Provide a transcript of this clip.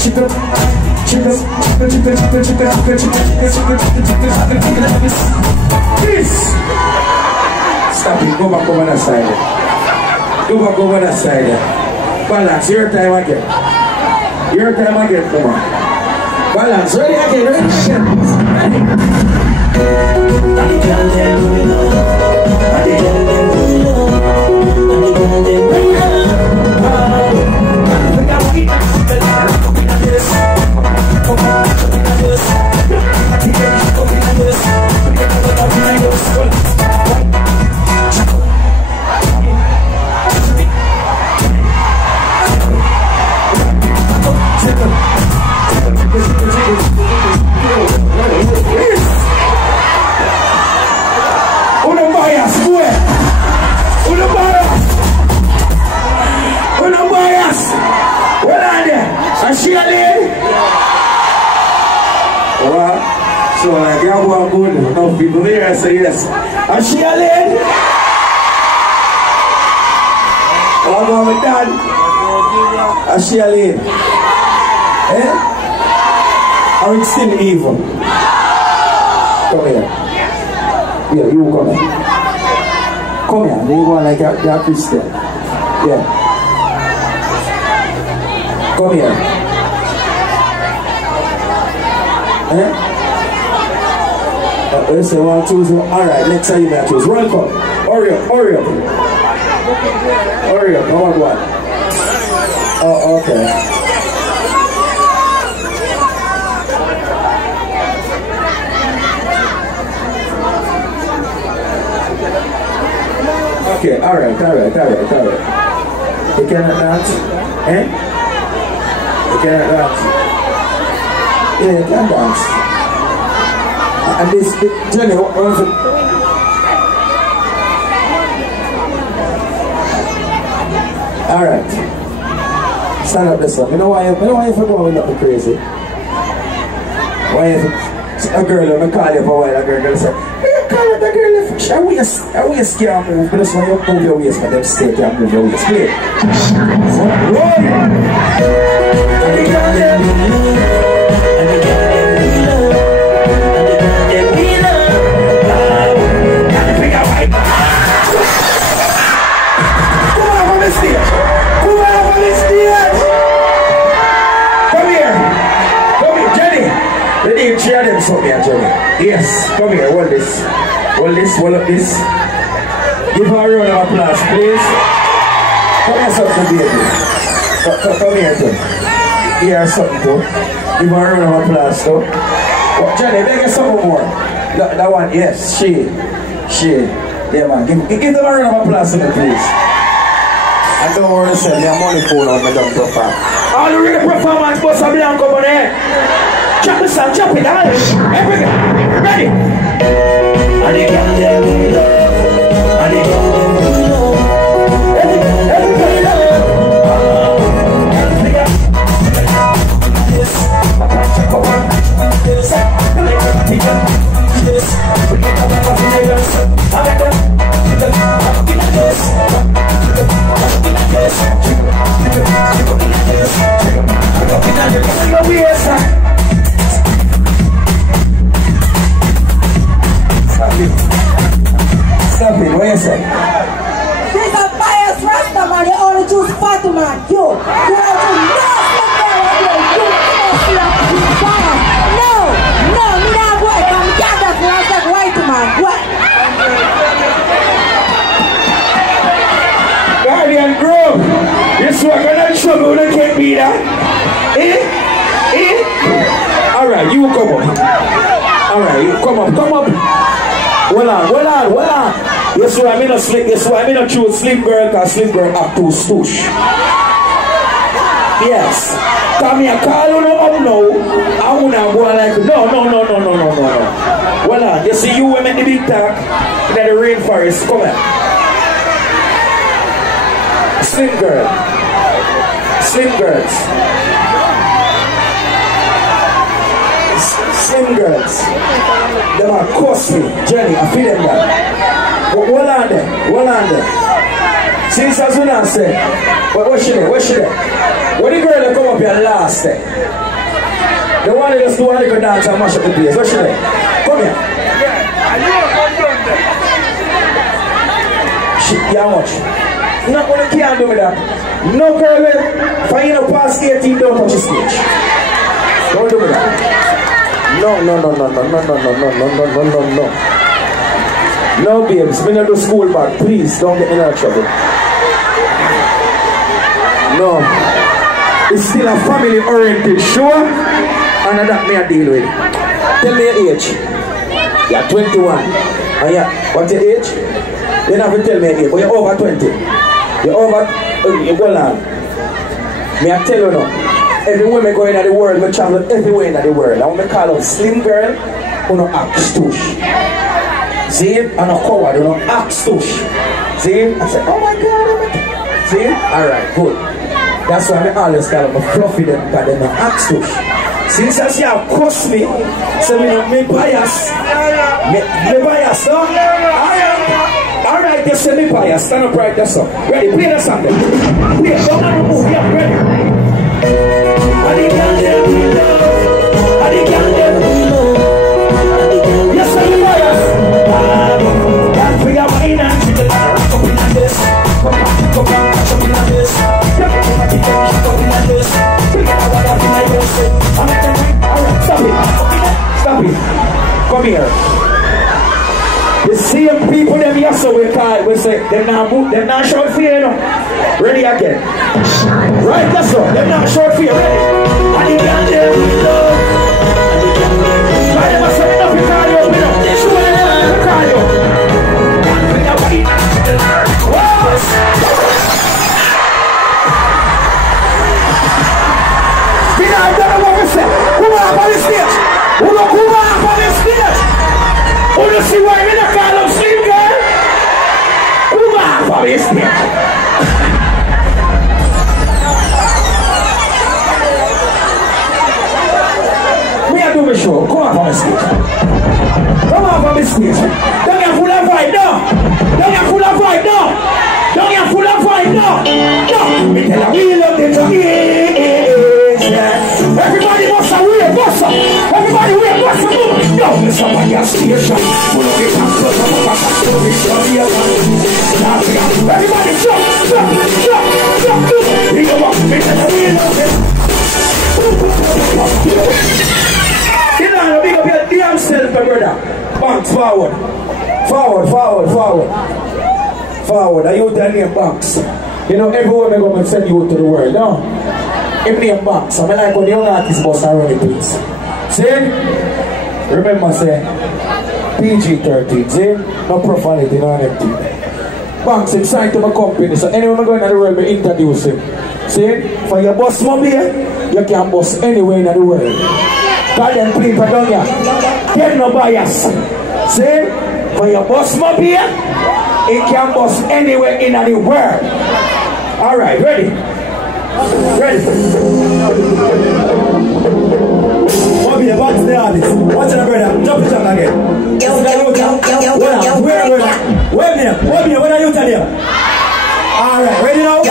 This. Stop it. Go back over that side. Go back over that side. Balance. Your time again. Your time again. Come on. Balance. Ready again. Ready. So I got one good. Enough people here, I say yes. And she a lady? What about my dad? And she a lady? Eh? Or it's still evil? Come here. Yeah, you come here. Come here. They go like you're Christian. Yeah. Come here. Eh? You say one, two, three. Alright, next time you may choose. Roll call. Hurry up, hurry up. Hurry up, how about what? Oh, okay. Okay, alright. You cannot dance? Eh? You cannot dance? Yeah, you can dance. And this Jenny, what was it? Alright. Stand up this one. You know why you going up crazy? Why a girl, I call you for a while, a girl say, you call it a girl, I waist can't move, but that's why you move your waist, but them stay can't move your waist. Play. Cheer them so here, Jenny. Yes, come here, hold this. Hold up this. Give her a round of applause, please. Come here, something, baby. Come here, too. Here, something, too. Give her a round of applause, too. Oh, Jenny, make it something more. That one, yes, she. Yeah, man. Give them a round of applause to me, please. I don't want to send me a money phone on my dumb perform. All the real performance must have been on over there. Chop this out, chop it out. Everything. Ready? And the girl them we love. And the girl them we love. Everybody love. Yes. Stop it, what you say? This a biased Rasta man, they only choose Fatima. You have to not look there and you No, me not work. I'm gathered for us like white man. What? Guardian Grove, this one gonna trouble, they can't be that. Alright, you come up. Alright, you come up. Hold on. Yes, why I not sleep. Yes, why I not choose Slim Girl, because Slim Girl have too stoosh. Yes. Come here, call you up now. I wanna go like no. Hold on. You see you women the big talk in the rainforest. Come here. Slim Girls. Slim Girls. They are costly. Jenny, I feel them that. Hold on there. Since as we not say, what she there? What she there? What the girl that come up here last day? The one that just do a little dance and mash up the place. What she there? Come here. Yeah, much. Not gonna can't do me that. No girl will find you past 18, don't touch the stage. Don't do me that. No. No, babes, me not do school back. Please don't get me in trouble. No. It's still a family oriented show, and that me I deal with. Tell me your age. You're 21. And yeah, what's your age? You don't have to tell me your age, but you're over 20. You're over, you go on. Me I tell you now, every woman going in the world, we travel everywhere in the world. And when we call out slim girl, we don't act stoosh. See? I'm not coward, we don't act stoosh. See? I say, oh my God. See? Alright, good. That's why I always call them fluffy them, because they don't act stoosh. Since I see how cost me, so me bias. Me bias, no? Alright, you say me bias. Stand up right there, so. Ready, play the song then. Play, don't move, yeah, ready. I the girl them we love. I the girl them we love. Yes, I'm bias. Dance for your wine and she rock up in like this. Come on, catch up in like this. Come on, like this. Together, what up in like this. Alright, stop it. Stop it. Come here. The same people them yesterday we call, we say, them not short for you, know. Ready again. Right, that's all. Them not short for you, ready? And the girl them we love. Try them a say enough, you call you up, you know. Show them enough, you call you. One finger white. Wow! We not done what we say. Who up on the stage? Who up on the stage? Who you see why we not call them slim girl? Who up on the stage? Do the show. Come on from the stage. Come on from the stage. Don't get full of vibe, no. Don't get full of vibe, no. Don't get full of vibe, no. No. We tell you we love the kids. Everybody must have weird bossa. Everybody weird bossa. No, it's up on your station. Everybody jump, jump, jump, jump. We go up. We tell you we love it. You know, big up your damn self, my brother. Banks, forward. Forward. Are you tell me Banks? You know, everyone I'm going to send you to the world, no? If me Banks, I'm like when the young artist boss are running, please. See? Remember, say, PG-13, see? No profanity, no anything. Banks, him signed to my company, so anyone going to the world, we introduce him. See? For your boss mobile, you can boss anywhere in the world. God and people down here, get no bias. See, for your boss mobile, it can boss anywhere in the world. Alright, ready? Ready? Mobile, what's the artist? What's the brother? Jump it up again. Where are you telling you? Alright, ready now?